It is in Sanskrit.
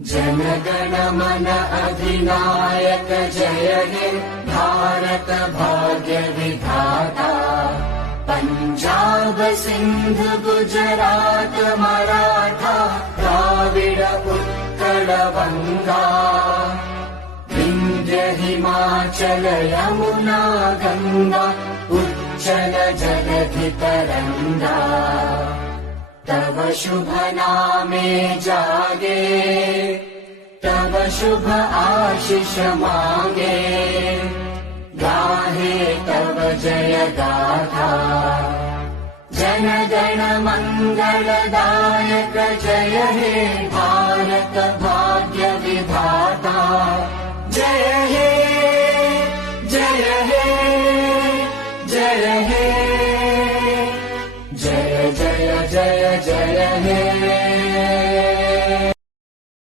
जनगण मन अधिनायक जय हे भारत भाग्य विधाता। पंजाब सिंध गुजरात मराठा द्राविड उत्कल बंगा। विंध्य हिमाचल यमुना गंगा उच्चल जलधि तरंगा। तव शुभ नामे जागे तव शुभ आशीष मांगे। गाहे तव जय गाथा जन गण मंगलदायक जय हे भारत भाग्य